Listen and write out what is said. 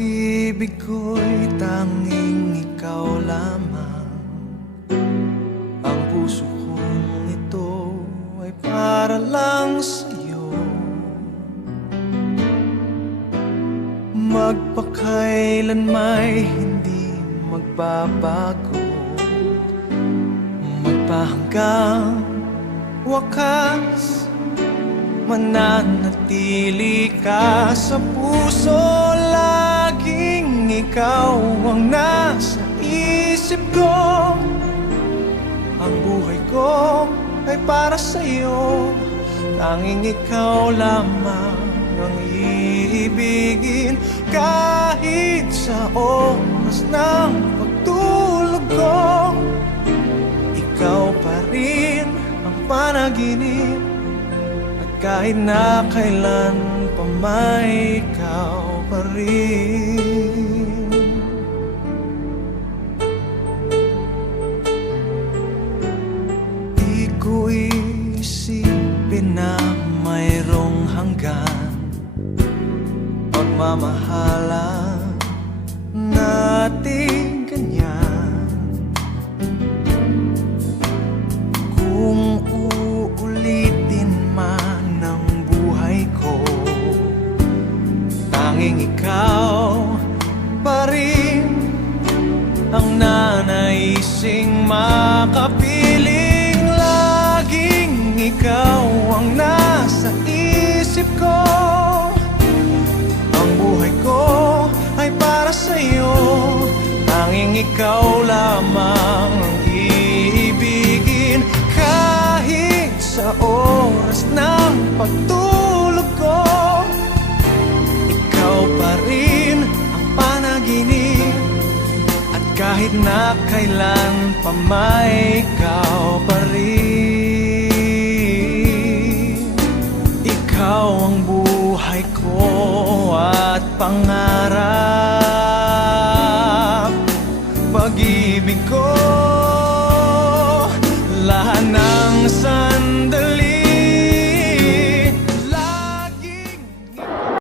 pag-ibig ko'y tanging ikaw lamang. Ang puso kong ito ay para lang sa'yo. Magpakailan may hindi magbabago, magpahanggang wakas, mananatili ka sa puso. Laging ikaw ang nasa isip ko. Ang buhay ko ay para sa'yo. Tanging ikaw lamang ang iibigin. Kahit sa oras ng pagtulog ko, ikaw pa rin ang panaginip. At kahit na kailan pa may ikaw pa rin. Di ko isipin na mayroong hanggan pagmamahalan natin ganyan. Kung uulitin man ang buhay ko, tanging ikaw pa rin ang nanaising makapiling. Laging ikaw ang nasa isip ko. Ang buhay ko ay para sa'yo. Tanging ikaw lamang ang iibigin. Kahit sa oras ng pagtulog ko, ikaw pa rin ang panaginip. At kahit na kailan pa may ikaw pa rin. Ikaw ang buhay ko at pangarap, pag-ibig ko, lahat na